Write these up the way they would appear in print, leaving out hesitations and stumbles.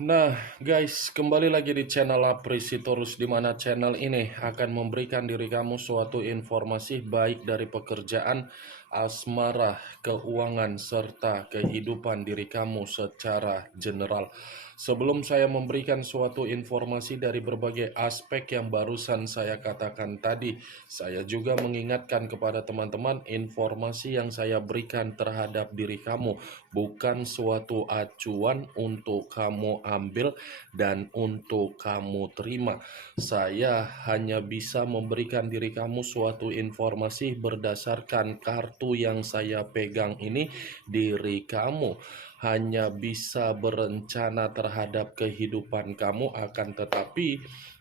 Nah, guys, kembali lagi di channel Apresitorus, di mana channel ini akan memberikan diri kamu suatu informasi baik dari pekerjaan, asmara, keuangan, serta kehidupan diri kamu secara general. Sebelum saya memberikan suatu informasi dari berbagai aspek yang barusan saya katakan tadi, saya juga mengingatkan kepada teman-teman informasi yang saya berikan terhadap diri kamu bukan suatu acuan untuk kamu ambil dan untuk kamu terima. Saya hanya bisa memberikan diri kamu suatu informasi berdasarkan kartu yang saya pegang ini. Diri kamu hanya bisa berencana terhadap kehidupan kamu, akan tetapi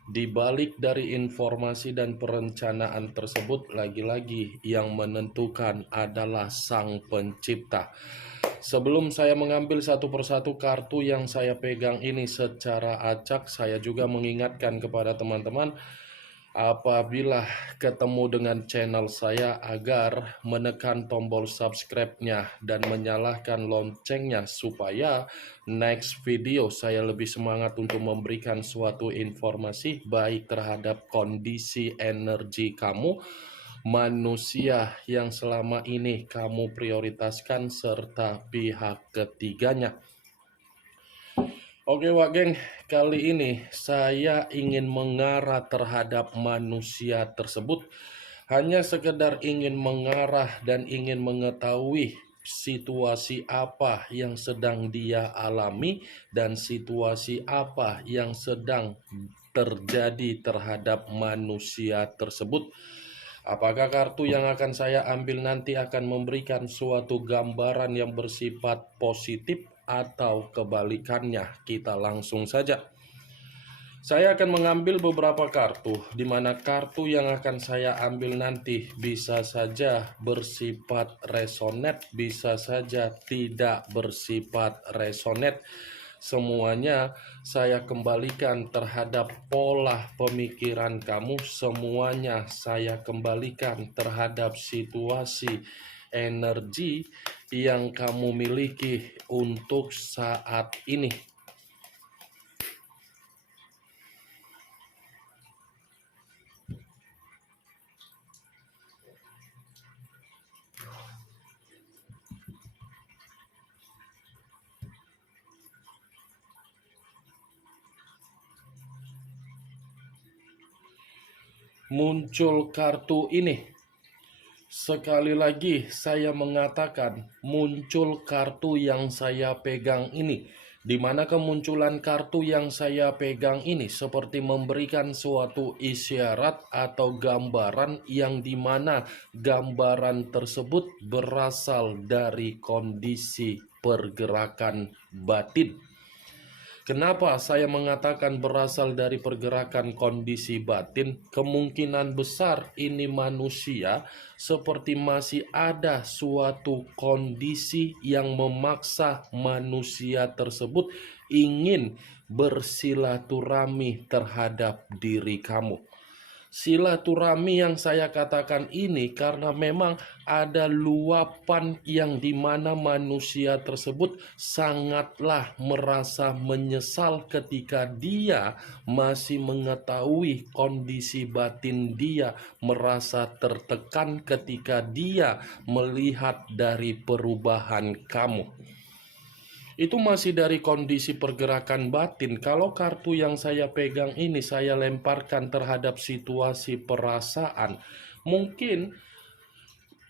di balik dari informasi dan perencanaan tersebut, lagi-lagi yang menentukan adalah Sang Pencipta. Sebelum saya mengambil satu persatu kartu yang saya pegang ini secara acak, saya juga mengingatkan kepada teman-teman apabila ketemu dengan channel saya agar menekan tombol subscribe-nya dan menyalakan loncengnya supaya next video saya lebih semangat untuk memberikan suatu informasi baik terhadap kondisi energi kamu, manusia yang selama ini kamu prioritaskan, serta pihak ketiganya. Oke Wak Geng, kali ini saya ingin mengarah terhadap manusia tersebut. Hanya sekedar ingin mengarah dan ingin mengetahui situasi apa yang sedang dia alami dan situasi apa yang sedang terjadi terhadap manusia tersebut. Apakah kartu yang akan saya ambil nanti akan memberikan suatu gambaran yang bersifat positif atau kebalikannya? Kita langsung saja. Saya akan mengambil beberapa kartu, di mana kartu yang akan saya ambil nanti bisa saja bersifat resonate, bisa saja tidak bersifat resonate. Semuanya saya kembalikan terhadap pola pemikiran kamu, semuanya saya kembalikan terhadap situasi energi yang kamu miliki untuk saat ini. Muncul kartu ini. Sekali lagi saya mengatakan muncul kartu yang saya pegang ini, di mana kemunculan kartu yang saya pegang ini seperti memberikan suatu isyarat atau gambaran yang dimana gambaran tersebut berasal dari kondisi pergerakan batin. Kenapa saya mengatakan berasal dari pergerakan kondisi batin? Kemungkinan besar ini manusia seperti masih ada suatu kondisi yang memaksa manusia tersebut ingin bersilaturahmi terhadap diri kamu. Silaturahmi yang saya katakan ini karena memang ada luapan yang dimana manusia tersebut sangatlah merasa menyesal ketika dia masih mengetahui kondisi batin dia, merasa tertekan ketika dia melihat dari perubahan kamu. Itu masih dari kondisi pergerakan batin. Kalau kartu yang saya pegang ini saya lemparkan terhadap situasi perasaan, mungkin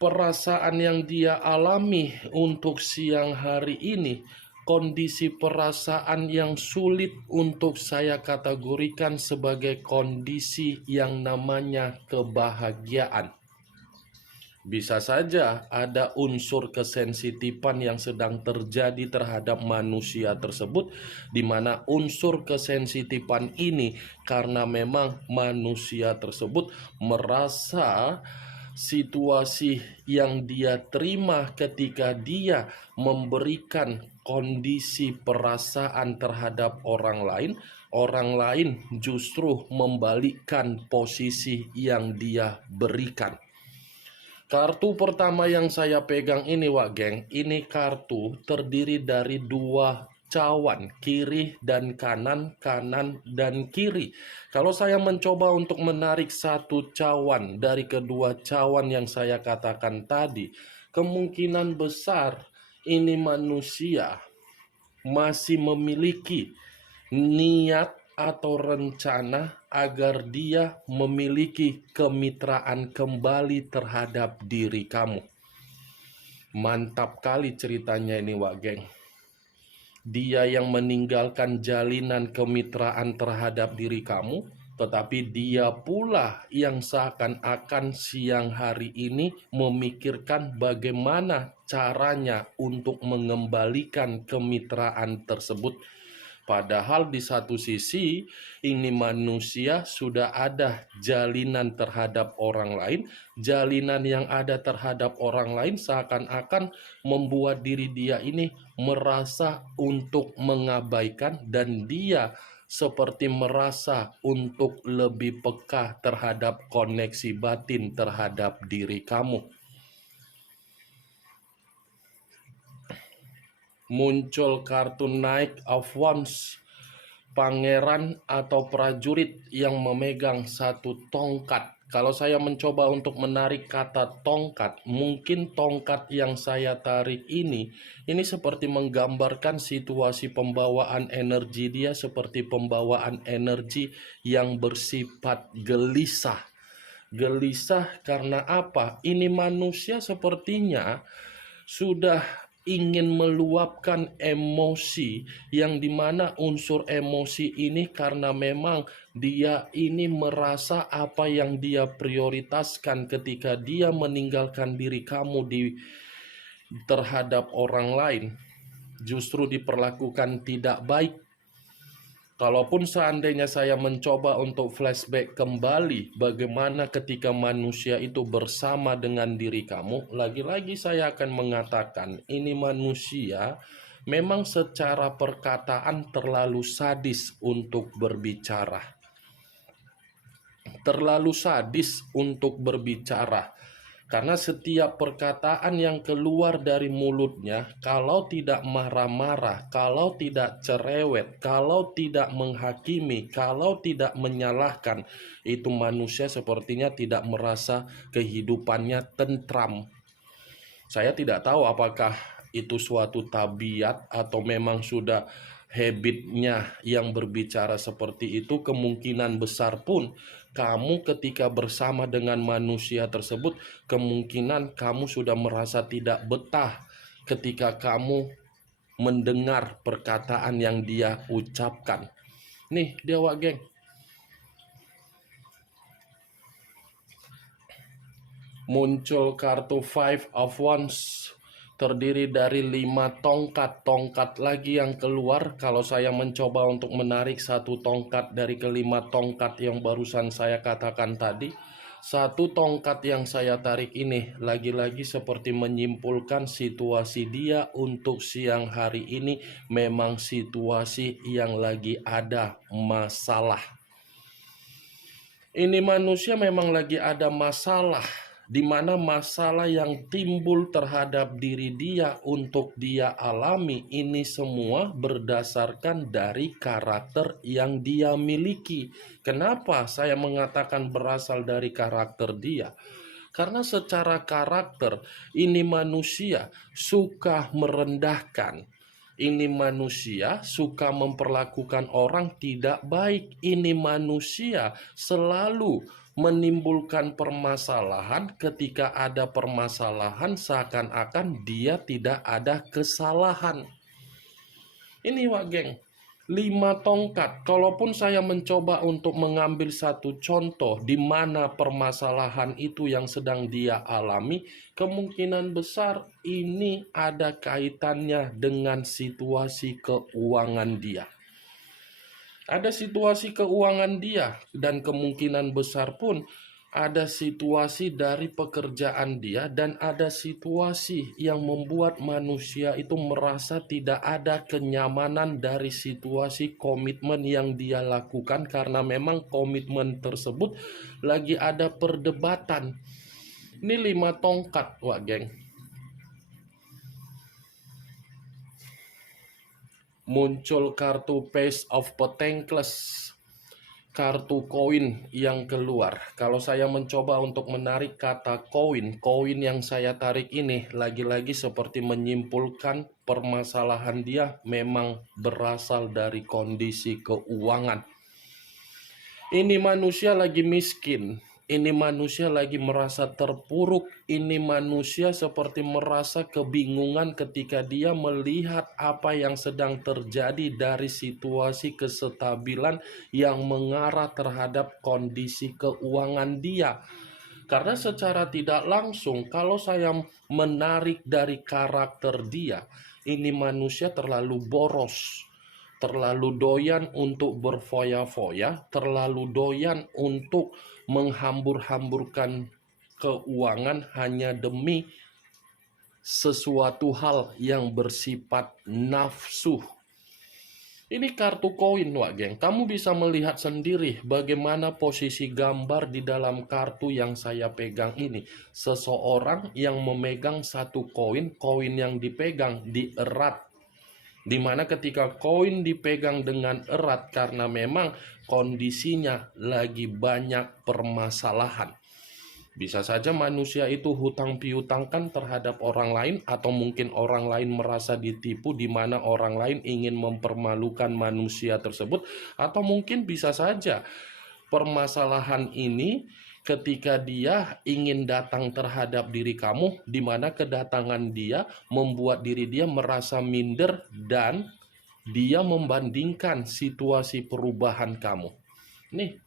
perasaan yang dia alami untuk siang hari ini, kondisi perasaan yang sulit untuk saya kategorikan sebagai kondisi yang namanya kebahagiaan. Bisa saja ada unsur kesensitifan yang sedang terjadi terhadap manusia tersebut, di mana unsur kesensitifan ini karena memang manusia tersebut merasa situasi yang dia terima ketika dia memberikan kondisi perasaan terhadap orang lain justru membalikkan posisi yang dia berikan. Kartu pertama yang saya pegang ini Wak Geng, ini kartu terdiri dari dua cawan, kiri dan kanan, kanan dan kiri. Kalau saya mencoba untuk menarik satu cawan dari kedua cawan yang saya katakan tadi, kemungkinan besar ini manusia masih memiliki niat atau rencana agar dia memiliki kemitraan kembali terhadap diri kamu. Mantap kali ceritanya ini, Wak Geng. Dia yang meninggalkan jalinan kemitraan terhadap diri kamu, tetapi dia pula yang seakan-akan siang hari ini memikirkan bagaimana caranya untuk mengembalikan kemitraan tersebut. Padahal di satu sisi ini manusia sudah ada jalinan terhadap orang lain. Jalinan yang ada terhadap orang lain seakan-akan membuat diri dia ini merasa untuk mengabaikan, dan dia seperti merasa untuk lebih peka terhadap koneksi batin terhadap diri kamu. Muncul kartu Knight of Wands, pangeran atau prajurit yang memegang satu tongkat. Kalau saya mencoba untuk menarik kata tongkat, mungkin tongkat yang saya tarik ini seperti menggambarkan situasi pembawaan energi dia seperti pembawaan energi yang bersifat gelisah. Gelisah karena apa? Ini manusia sepertinya sudah ingin meluapkan emosi, yang dimana unsur emosi ini karena memang dia ini merasa apa yang dia prioritaskan ketika dia meninggalkan diri kamu terhadap orang lain justru diperlakukan tidak baik. Kalaupun seandainya saya mencoba untuk flashback kembali bagaimana ketika manusia itu bersama dengan diri kamu, lagi-lagi saya akan mengatakan ini manusia memang secara perkataan terlalu sadis untuk berbicara. Terlalu sadis untuk berbicara. Karena setiap perkataan yang keluar dari mulutnya, kalau tidak marah-marah, kalau tidak cerewet, kalau tidak menghakimi, kalau tidak menyalahkan, itu manusia sepertinya tidak merasa kehidupannya tentram. Saya tidak tahu apakah itu suatu tabiat atau memang sudah habitnya yang berbicara seperti itu. Kemungkinan besar pun kamu ketika bersama dengan manusia tersebut, kemungkinan kamu sudah merasa tidak betah ketika kamu mendengar perkataan yang dia ucapkan. Nih dia, Wak Geng. Muncul kartu Five of Wands, terdiri dari 5 tongkat. Tongkat lagi yang keluar. Kalau saya mencoba untuk menarik satu tongkat dari kelima tongkat yang barusan saya katakan tadi, satu tongkat yang saya tarik ini lagi-lagi seperti menyimpulkan situasi dia untuk siang hari ini memang situasi yang lagi ada masalah. Ini manusia memang lagi ada masalah, di mana masalah yang timbul terhadap diri dia untuk dia alami ini semua berdasarkan dari karakter yang dia miliki. Kenapa saya mengatakan berasal dari karakter dia? Karena secara karakter ini manusia suka merendahkan. Ini manusia suka memperlakukan orang tidak baik. Ini manusia selalu menimbulkan permasalahan. Ketika ada permasalahan seakan-akan dia tidak ada kesalahan. Ini, Wak Geng, 5 tongkat. Kalaupun saya mencoba untuk mengambil satu contoh di mana permasalahan itu yang sedang dia alami, kemungkinan besar ini ada kaitannya dengan situasi keuangan dia. Ada situasi keuangan dia, dan kemungkinan besar pun ada situasi dari pekerjaan dia, dan ada situasi yang membuat manusia itu merasa tidak ada kenyamanan dari situasi komitmen yang dia lakukan, karena memang komitmen tersebut lagi ada perdebatan. Ini 5 tongkat, Wak Geng. Muncul kartu Page of Pentacles, kartu koin yang keluar. Kalau saya mencoba untuk menarik kata koin yang saya tarik ini lagi-lagi seperti menyimpulkan permasalahan dia memang berasal dari kondisi keuangan. Ini manusia lagi miskin, ini manusia lagi merasa terpuruk, ini manusia seperti merasa kebingungan ketika dia melihat apa yang sedang terjadi dari situasi kestabilan yang mengarah terhadap kondisi keuangan dia. Karena secara tidak langsung, kalau saya menarik dari karakter dia, ini manusia terlalu boros, terlalu doyan untuk berfoya-foya, terlalu doyan untuk menghambur-hamburkan keuangan hanya demi sesuatu hal yang bersifat nafsu. Ini kartu koin, Wak Geng. Kamu bisa melihat sendiri bagaimana posisi gambar di dalam kartu yang saya pegang ini. Seseorang yang memegang satu koin yang dipegang dierat. Dimana ketika koin dipegang dengan erat karena memang kondisinya lagi banyak permasalahan. Bisa saja manusia itu hutang piutangkan terhadap orang lain, atau mungkin orang lain merasa ditipu di mana orang lain ingin mempermalukan manusia tersebut, atau mungkin bisa saja permasalahan ini ketika dia ingin datang terhadap diri kamu, di mana kedatangan dia membuat diri dia merasa minder dan dia membandingkan situasi perubahan kamu. Nih,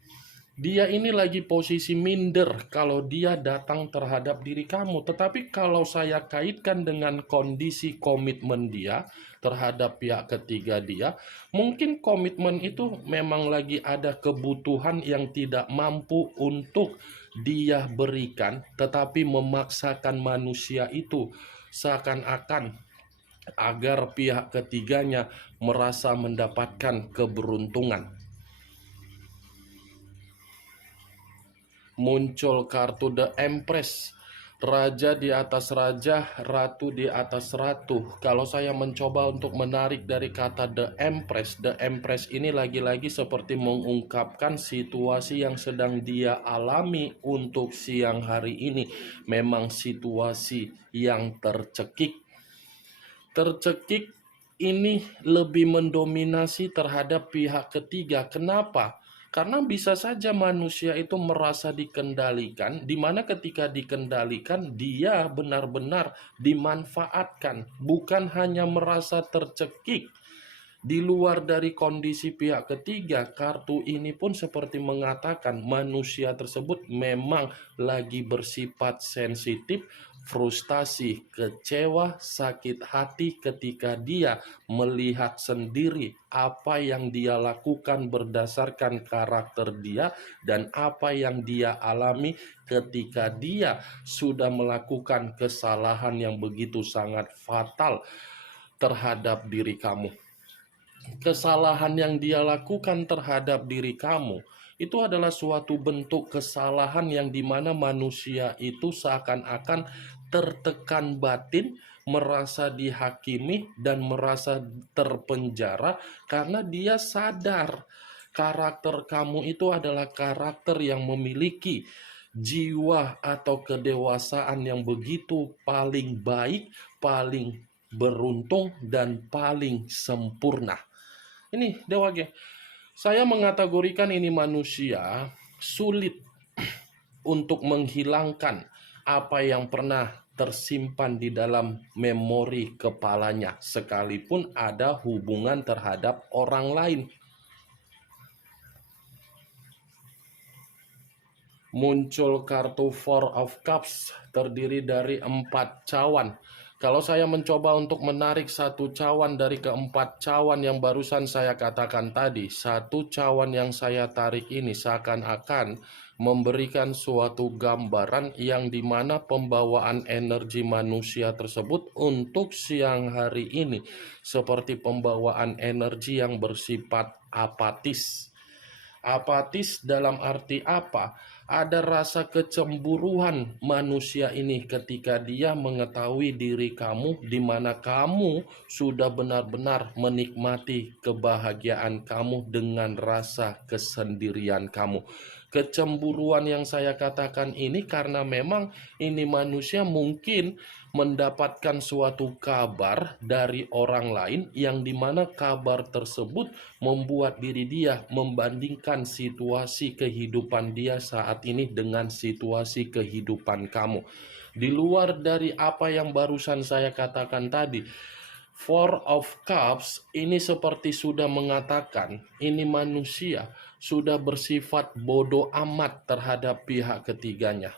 dia ini lagi posisi minder kalau dia datang terhadap diri kamu. Tetapi kalau saya kaitkan dengan kondisi komitmen dia terhadap pihak ketiga dia, mungkin komitmen itu memang lagi ada kebutuhan yang tidak mampu untuk dia berikan, tetapi memaksakan manusia itu seakan-akan agar pihak ketiganya merasa mendapatkan keberuntungan. Muncul kartu The Empress, raja di atas raja, ratu di atas ratu. Kalau saya mencoba untuk menarik dari kata The Empress ini lagi-lagi seperti mengungkapkan situasi yang sedang dia alami untuk siang hari ini. Memang situasi yang tercekik. Tercekik ini lebih mendominasi terhadap pihak ketiga. Kenapa? Karena bisa saja manusia itu merasa dikendalikan, di mana ketika dikendalikan dia benar-benar dimanfaatkan, bukan hanya merasa tercekik. Di luar dari kondisi pihak ketiga, kartu ini pun seperti mengatakan manusia tersebut memang lagi bersifat sensitif, frustasi, kecewa, sakit hati ketika dia melihat sendiri apa yang dia lakukan berdasarkan karakter dia dan apa yang dia alami ketika dia sudah melakukan kesalahan yang begitu sangat fatal terhadap diri kamu. Kesalahan yang dia lakukan terhadap diri kamu itu adalah suatu bentuk kesalahan yang dimana manusia itu seakan-akan tertekan batin, merasa dihakimi dan merasa terpenjara karena dia sadar karakter kamu itu adalah karakter yang memiliki jiwa atau kedewasaan yang begitu paling baik, paling beruntung dan paling sempurna. Ini Dewa Geng, saya mengategorikan ini manusia sulit untuk menghilangkan apa yang pernah tersimpan di dalam memori kepalanya, sekalipun ada hubungan terhadap orang lain. Muncul kartu Four of Cups, terdiri dari 4 cawan. Kalau saya mencoba untuk menarik satu cawan dari keempat cawan yang barusan saya katakan tadi, satu cawan yang saya tarik ini seakan-akan memberikan suatu gambaran yang dimana pembawaan energi manusia tersebut untuk siang hari ini seperti pembawaan energi yang bersifat apatis. Apatis dalam arti apa? Ada rasa kecemburuan manusia ini ketika dia mengetahui diri kamu, di mana kamu sudah benar-benar menikmati kebahagiaan kamu dengan rasa kesendirian kamu. Kecemburuan yang saya katakan ini karena memang ini manusia mungkin mendapatkan suatu kabar dari orang lain yang dimana kabar tersebut membuat diri dia membandingkan situasi kehidupan dia saat ini dengan situasi kehidupan kamu. Di luar dari apa yang barusan saya katakan tadi, Four of Cups ini seperti sudah mengatakan, ini manusia sudah bersifat bodoh amat terhadap pihak ketiganya.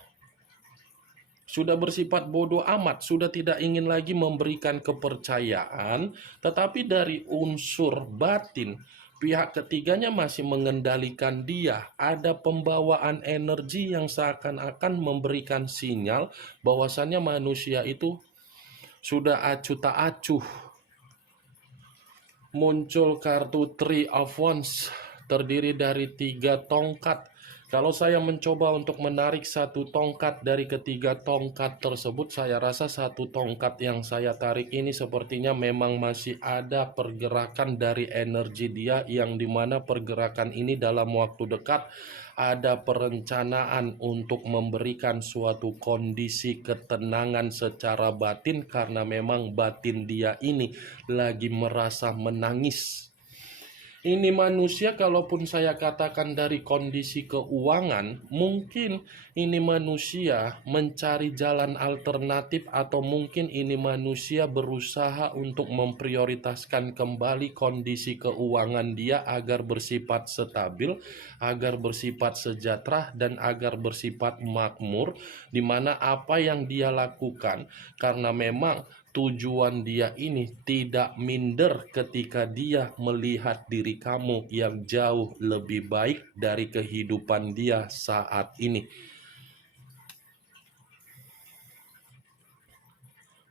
Sudah bersifat bodoh amat, sudah tidak ingin lagi memberikan kepercayaan, tetapi dari unsur batin, pihak ketiganya masih mengendalikan dia. Ada pembawaan energi yang seakan-akan memberikan sinyal bahwasannya manusia itu sudah acuh tak acuh. Muncul kartu Three of Wands, terdiri dari 3 tongkat. Kalau saya mencoba untuk menarik satu tongkat dari ketiga tongkat tersebut, saya rasa satu tongkat yang saya tarik ini sepertinya memang masih ada pergerakan dari energi dia, yang dimana pergerakan ini dalam waktu dekat ada perencanaan untuk memberikan suatu kondisi ketenangan secara batin, karena memang batin dia ini lagi merasa menangis. Ini manusia, kalaupun saya katakan dari kondisi keuangan, mungkin ini manusia mencari jalan alternatif, atau mungkin ini manusia berusaha untuk memprioritaskan kembali kondisi keuangan dia agar bersifat stabil, agar bersifat sejahtera, dan agar bersifat makmur, di mana apa yang dia lakukan karena memang tujuan dia ini tidak minder ketika dia melihat diri kamu yang jauh lebih baik dari kehidupan dia saat ini.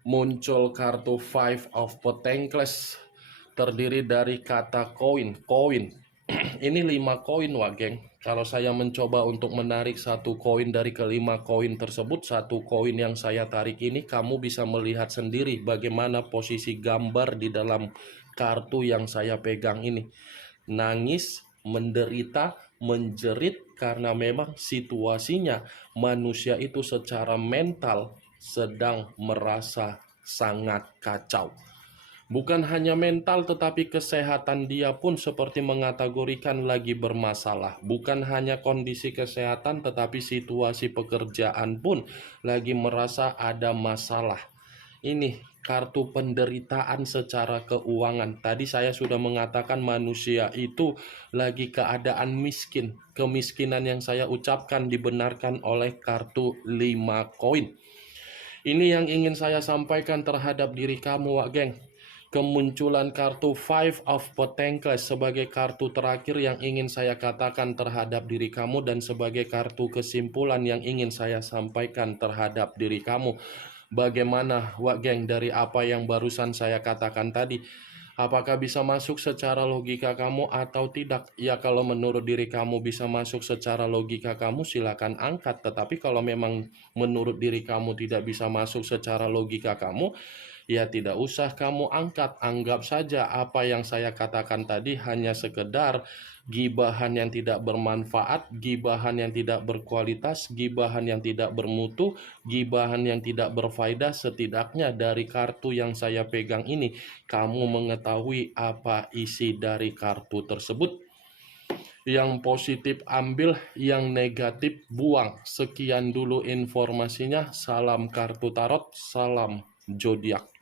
Muncul kartu Five of Pentacles, terdiri dari kata koin. Ini 5 koin, wah geng. Kalau saya mencoba untuk menarik satu koin dari kelima koin tersebut, satu koin yang saya tarik ini, kamu bisa melihat sendiri bagaimana posisi gambar di dalam kartu yang saya pegang ini. Nangis, menderita, menjerit, karena memang situasinya manusia itu secara mental sedang merasa sangat kacau. Bukan hanya mental, tetapi kesehatan dia pun seperti mengategorikan lagi bermasalah. Bukan hanya kondisi kesehatan, tetapi situasi pekerjaan pun lagi merasa ada masalah. Ini kartu penderitaan secara keuangan. Tadi saya sudah mengatakan manusia itu lagi keadaan miskin. Kemiskinan yang saya ucapkan dibenarkan oleh kartu 5 koin. Ini yang ingin saya sampaikan terhadap diri kamu, wak geng. Kemunculan kartu Five of Pentacles sebagai kartu terakhir yang ingin saya katakan terhadap diri kamu, dan sebagai kartu kesimpulan yang ingin saya sampaikan terhadap diri kamu. Bagaimana, wak geng, dari apa yang barusan saya katakan tadi? Apakah bisa masuk secara logika kamu atau tidak? Ya, kalau menurut diri kamu bisa masuk secara logika kamu, silakan angkat. Tetapi kalau memang menurut diri kamu tidak bisa masuk secara logika kamu, ya tidak usah kamu angkat. Anggap saja apa yang saya katakan tadi hanya sekedar gibahan yang tidak bermanfaat, gibahan yang tidak berkualitas, gibahan yang tidak bermutu, gibahan yang tidak berfaedah. Setidaknya dari kartu yang saya pegang ini, kamu mengetahui apa isi dari kartu tersebut. Yang positif ambil, yang negatif buang. Sekian dulu informasinya. Salam kartu tarot, salam zodiak.